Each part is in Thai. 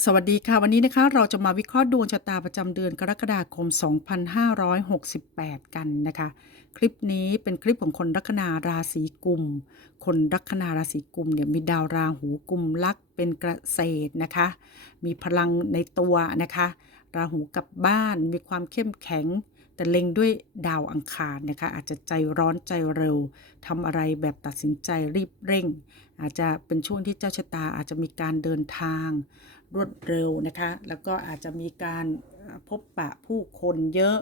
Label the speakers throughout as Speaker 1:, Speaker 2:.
Speaker 1: สวัสดีค่ะ วันนี้นะคะเราจะมาวิเคราะห์ดวงชะตาประจำเดือนกรกฎาคม 2568 กันนะคะ คลิปนี้เป็นคลิปของคนลัคนาราศีกุม คนลัคนาราศีกุมเนี่ยมีดาวราหูกุมลักเป็นเกษตรนะคะ มีพลังในตัวนะคะ ราหูกับบ้านมีความเข้มแข็ง แต่เล็งด้วยดาวอังคารนะคะอาจจะใจร้อนใจเร็วทำอะไรแบบตัดสินใจรีบเร่ง อาจจะเป็นช่วงที่เจ้าชะตาอาจจะมีการเดินทาง รวดเร็วนะคะแล้วก็อาจจะมีการพบปะผู้คนเยอะ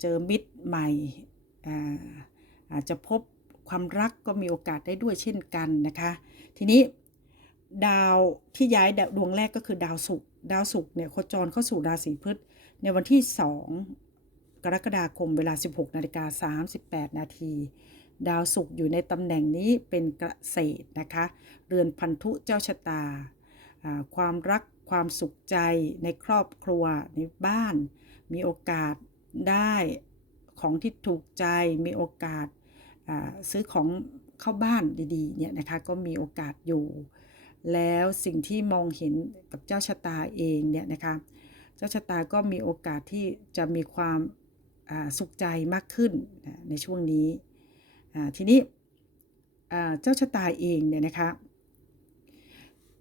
Speaker 1: เจอมิตรใหม่อาอาจจะพบความรักก็มีโอกาสได้ด้วยเช่นกันนะคะ ทีนี้ดาวที่ย้ายดวดวงแรกก็คือดาวศุกร์ดาวศุกร์เนี่ยโคจรเข้าสู่ราศีพฤษในวันที่2 กรกฎาคมเวลา 16นาฬิกา38 นาทีดาวศุกร์อยู่ในตำแหน่งนี้เป็นเกษตรนะคะ เรือนพันธุเจ้าชะตา ความรักความสุขใจในครอบครัวในบ้าน มีโอกาสได้ของที่ถูกใจ มีโอกาสซื้อของเข้าบ้านดีๆเนี่ยนะคะก็มีโอกาสอยู่ แล้วสิ่งที่มองเห็นกับเจ้าชะตาเองเนี่ยนะคะ เจ้าชะตาก็มีโอกาสที่จะมีความ สุขใจมากขึ้นในช่วงนี้ ทีนี้เจ้าชะตาเองเนี่ยนะคะ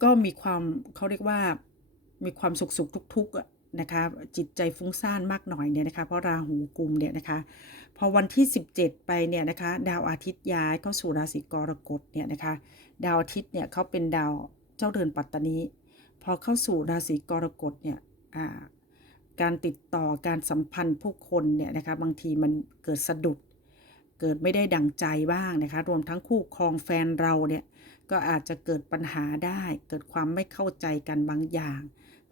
Speaker 1: ก็มีความเขาเรียกว่ามีความสุขสุขทุกทุกๆนะคะจิตใจฟุ้งซ่านมากหน่อยเนี่ยนะคะเพราะราหูกุมเนี่ยนะคะพอวันที่ 17 ไปเนี่ยนะคะดาวอาทิตย์ย้ายเข้าสู่ราศีกรกฎเนี่ยนะคะดาวอาทิตย์เนี่ยเขาเป็นดาวเจ้าเรือนปัตตานีพอเข้าสู่ราศีกรกฎเนี่ย การติดต่อการสัมพันธ์ผู้คนเนี่ยนะคะบางทีมันเกิดสะดุด เกิดไม่ได้ดังใจบ้างนะคะ รวมทั้งคู่ครองแฟนเราเนี่ยก็อาจจะเกิดปัญหาได้ เกิดความไม่เข้าใจกันบางอย่าง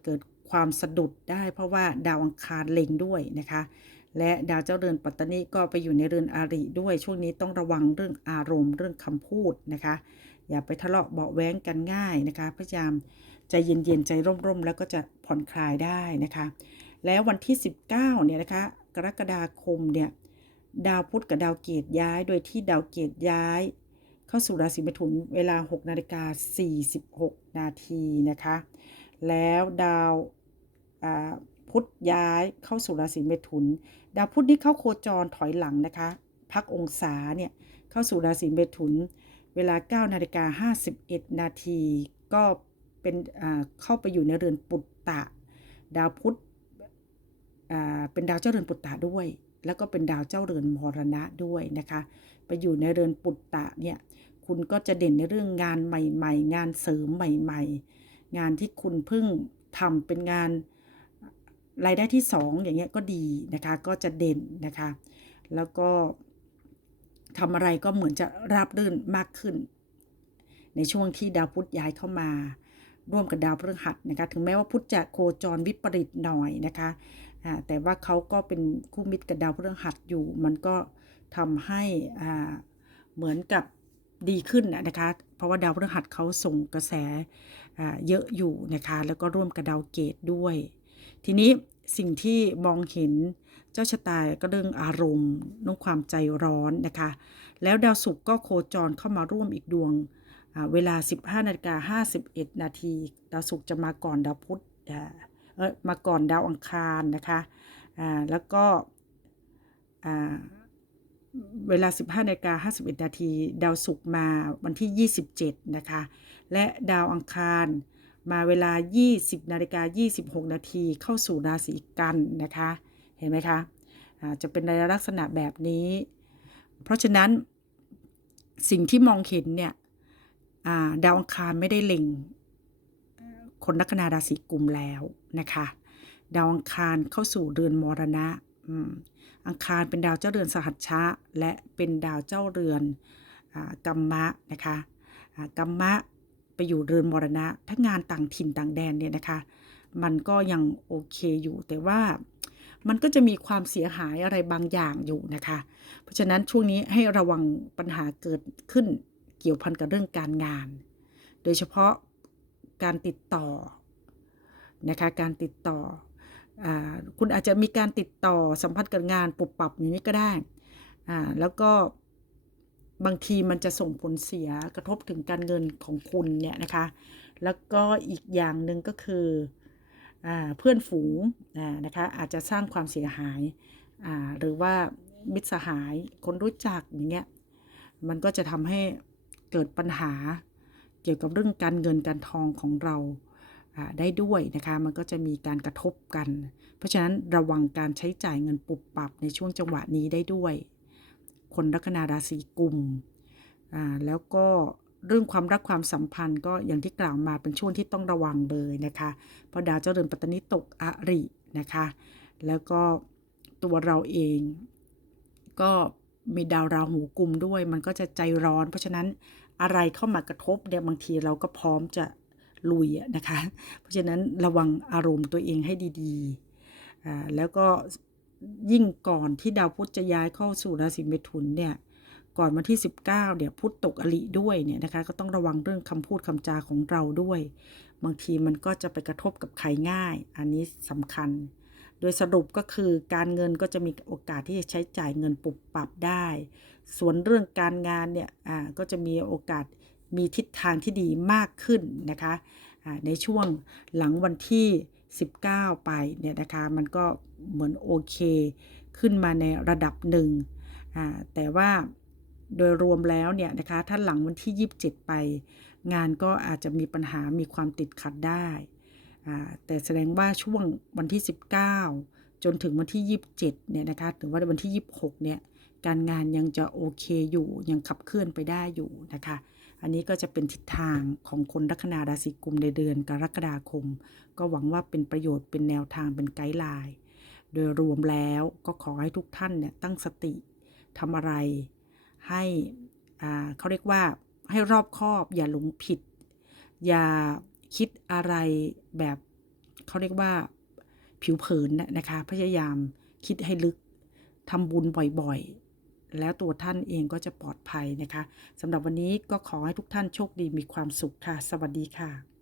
Speaker 1: เกิดความสะดุดได้ เพราะว่าดาวอังคารเล็งด้วยนะคะ และดาวเจ้าเรือนปัตตานีก็ไปอยู่ในเรือนอาริด้วย ช่วงนี้ต้องระวังเรื่องอารมณ์เรื่องคำพูดนะคะ อย่าไปทะเลาะเบาแว้งกันง่ายนะคะ พยายามใจเย็นๆใจร่มๆ แล้วก็จะผ่อนคลายได้นะคะ แล้ววันที่ 19เนี่ยนะคะกรกฎาคมเนี่ยดาวพุธกับดาวเกตย้าย โดยที่ดาวเกตย้าย เข้าสู่ราศีเมถุนเวลา 6นาฬิกา46 นาทีนะคะ แล้วดาวพุธย้ายเข้าสู่ราศีเมถุน ดาวพุธนี่เข้าโคจรถอยหลังนะคะ พักองศาเนี่ยเข้าสู่ราศีเมถุน เวลา9นาฬิกา51 นาทีก็เป็นเข้าไปอยู่ในเรือนปุตตะ ดาวพุธ เป็นดาวเจ้าเรือนปุตตะด้วย แล้วก็เป็นดาวเจ้าเรือนมรณะด้วยนะคะ ไปอยู่ในเรือนปุตตะเนี่ยคุณก็จะเด่นในเรื่องงานใหม่ ๆ งานเสริมใหม่ ๆ งานที่คุณเพิ่งทำเป็นงานรายได้ที่สองอย่างเงี้ยก็ดีนะคะ ก็จะเด่นนะคะ แล้วก็ทำอะไรก็เหมือนจะราบรื่นมากขึ้น ในช่วงที่ดาวพุธย้ายเข้ามาร่วมกับดาวพฤหัสนะคะ ถึงแม้ว่าพุธจะโคจรวิปริตหน่อยนะคะ แต่ว่าเขาก็เป็นคู่มิตรกับดาวพฤหัสอยู่ มันก็ทำให้เหมือนกับดีขึ้นนะคะ เพราะว่าดาวพฤหัสเขาส่งกระแสเยอะอยู่นะคะ แล้วก็ร่วมกับดาวเกตด้วย ทีนี้สิ่งที่มองเห็นเจ้าชะตาก็เรื่องอารมณ์เรื่องความใจร้อนนะคะ แล้วดาวศุกร์ก็โคจรเข้ามาร่วมอีกดวงอ่าเวลา 15นาฬิกา51นาทีดาวศุกร์จะมาก่อนดาวพุธ มาก่อนดาวอังคารนะคะอ่าแล้วก็อ่าเวลา 15นาฬิกา51 นาที ดาวศุกร์มาวันที่ 27 นะคะ และดาวอังคารมาเวลา 20นาฬิกา26 นาทีเข้าสู่ราศีกันนะคะ เห็นไหมคะอ่าจะเป็นในลักษณะแบบนี้ เพราะฉะนั้นสิ่งที่มองเห็นเนี่ยอ่าดาวอังคารไม่ได้เล็ง คนลัคนาราศีกุมแล้วนะคะดาวอังคารเข้าสู่เรือนมรณะอังคารเป็นดาวเจ้าเรือนสหัชชะ และเป็นดาวเจ้าเรือนอกรรมะนะคะกรรมะไปอยู่เรือนมรณะ ถ้างานต่างถิ่นต่างแดนเนี่ยนะคะ มันก็ยังโอเคอยู่แต่ว่ามันก็จะมีความเสียหายอะไรบางอย่างอยู่นะคะ เพราะฉะนั้นช่วงนี้ให้ระวังปัญหาเกิดขึ้นเกี่ยวพันกับเรื่องการงาน โดยเฉพาะ การติดต่อนะคะการติดต่ออคุณอาจจะมีการติดต่อสัมพันธ์กับงานปุบปรับอย่างนี้ก็ได้แล้วก็บางทีมันจะส่งผลเสียกระทบถึงการเงินของคุณเนี่ยนะคะ แล้วก็อีกอย่างหนึ่งก็คืออเพื่อนฝูงนะคะอาจจะสร้างความเสียหายหรือว่ามิตรสหายคนรู้จักอย่างเงี้ยมันก็จะทำให้เกิดปัญหา เกี่ยวกับเรื่องการเงินการทองของเราได้ด้วยนะคะมันก็จะมีการกระทบกัน เพราะฉะนั้นระวังการใช้จ่ายเงินปุบปับในช่วงจังหวะนี้ได้ด้วย คนลัคนาราศีกุมอ่าแล้วก็เรื่องความรักความสัมพันธ์ก็อย่างที่กล่าวมาเป็นช่วงที่ต้องระวังเลยนะคะเพราะดาวเจ้าเรือนปัตตนิตกอรินะคะ แล้วก็ตัวเราเอง ก็มีดาวราหูกุมด้วย มันก็จะใจร้อน เพราะฉะนั้น อะไรเข้ามากระทบเนี่ยบางทีเราก็พร้อมจะลุยอะนะคะ เพราะฉะนั้นระวังอารมณ์ตัวเองให้ดีๆ แล้วก็ยิ่งก่อนที่ดาวพุธจะย้ายเข้าสู่ราศีเมถุนเนี่ยก่อนวันที่ 19เนี่ยพุธตกอลิด้วยเนี่ยนะคะก็ต้องระวังเรื่องคำพูดคำจาของเราด้วย บางทีมันก็จะไปกระทบกับใครง่าย อันนี้สำคัญ ดยสรุปก็คือการเงินก็จะมีโอกาสที่จะใช้จ่ายเงินปุบปรับได้ ส่วนเรื่องการงานเนี่ยอ่าก็จะมีโอกาสมีทิศทางที่ดีมากขึ้นนะคะอ่าในช่วงหลังวันที่ 19 ไปเนี่ยนะคะมันก็เหมือนโอเค ขึ้นมาในระดับหนึ่งอ่าแต่ว่าโดยรวมแล้วเนี่ยนะคะถ้าหลังวันที่ 27 ไป งานก็อาจจะมีปัญหามีความติดขัดได้ แต่แสดงว่าช่วงวันที่ 19 จนถึงวันที่ 27 เนี่ยนะคะถึงว่าวันที่ 26 เนี่ย การงานยังจะโอเคอยู่ยังขับเคลื่อนไปได้อยู่นะคะ อันนี้ก็จะเป็นทิศทางของคนลัคนาราศีกุมในเดือนกรกฎาคม ก็หวังว่าเป็นประโยชน์เป็นแนวทางเป็นไกด์ไลน์โดยรวมแล้วก็ขอให้ทุกท่านเนี่ยตั้งสติทำอะไร ให้อ่าเขาเรียกว่าให้รอบคอบอย่าหลงผิด อย่า คิดอะไรแบบเขาเรียกว่าผิวเผินนะนะคะ พยายามคิดให้ลึกทำบุญบ่อยๆ แล้วตัวท่านเองก็จะปลอดภัยนะคะสำหรับวันนี้ก็ขอให้ทุกท่านโชคดีมีความสุขค่ะ สวัสดีค่ะ